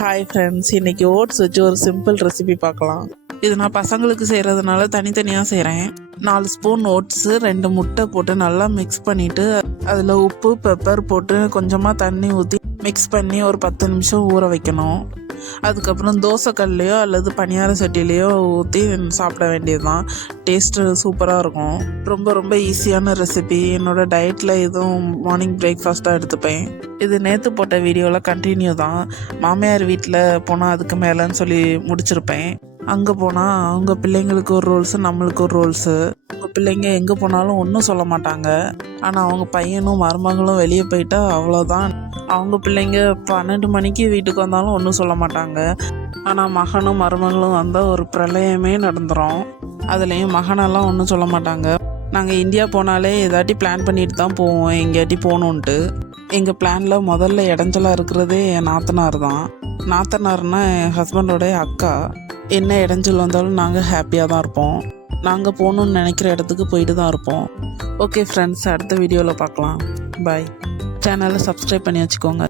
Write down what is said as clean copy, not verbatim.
Hi friends, இன்றைக்கி oats வச்சு ஒரு சிம்பிள் ரெசிபி பார்க்கலாம். இது நான் பசங்களுக்கு செய்கிறதுனால தனித்தனியாக செய்கிறேன். 4 ஸ்பூன் ஓட்ஸு, 2 முட்டை போட்டு நல்லா மிக்ஸ் பண்ணிவிட்டு அதில் உப்பு பெப்பர் போட்டு கொஞ்சமாக தண்ணி ஊற்றி மிக்ஸ் பண்ணி ஒரு 10 நிமிஷம் ஊற வைக்கணும். அதுக்கப்புறம் தோசைக்கல்லையோ அல்லது பணியார சட்டிலையோ ஊற்றி சாப்பிட வேண்டியது தான். டேஸ்ட்டு சூப்பராக இருக்கும். ரொம்ப ரொம்ப ஈஸியான ரெசிபி. என்னோடய டயட்டில் இதுவும் மார்னிங் பிரேக்ஃபாஸ்ட்டாக எடுத்துப்பேன். இது நேற்று போட்ட வீடியோவில் கண்டினியூ தான். மாமியார் வீட்டில் போனால் அதுக்கு மேலேன்னு சொல்லி முடிச்சிருப்பேன். அங்கே போனால் அவங்க பிள்ளைங்களுக்கு ஒரு ரூல்ஸு, நம்மளுக்கு ஒரு ரூல்ஸு. அவங்க பிள்ளைங்க எங்கே போனாலும் ஒன்றும் சொல்ல மாட்டாங்க. ஆனால் அவங்க பையனும் மருமகளும் வெளியே போயிட்டா அவ்வளோதான். அவங்க பிள்ளைங்க 12 மணிக்கு வீட்டுக்கு வந்தாலும் ஒன்றும் சொல்ல மாட்டாங்க. ஆனால் மகனும் மருமகளும் வந்தால் ஒரு பிரளயமே நடந்துடும். அதுலேயும் மகனெல்லாம் ஒன்றும் சொல்ல மாட்டாங்க. நாங்கள் இந்தியா போனாலே ஏதாட்டி பிளான் பண்ணிட்டு தான் போவோம், எங்கேயாட்டி போகணுன்ட்டு. எங்கள் பிளானில் முதல்ல இடைஞ்சலாக இருக்கிறதே என் நாத்தனார் தான். நாத்தனார்னா என் ஹஸ்பண்டோடைய அக்கா. என்ன இடைஞ்சல் வந்தாலும் நாங்கள் ஹாப்பியாக தான் இருப்போம். நாங்கள் போகணுன்னு நினைக்கிற இடத்துக்கு போயிட்டு தான் இருப்போம். ஓகே ஃப்ரெண்ட்ஸ், அடுத்த வீடியோவில் பார்க்கலாம். பாய். சேனலை சப்ஸ்கிரைப் பண்ணி வச்சுக்கோங்க.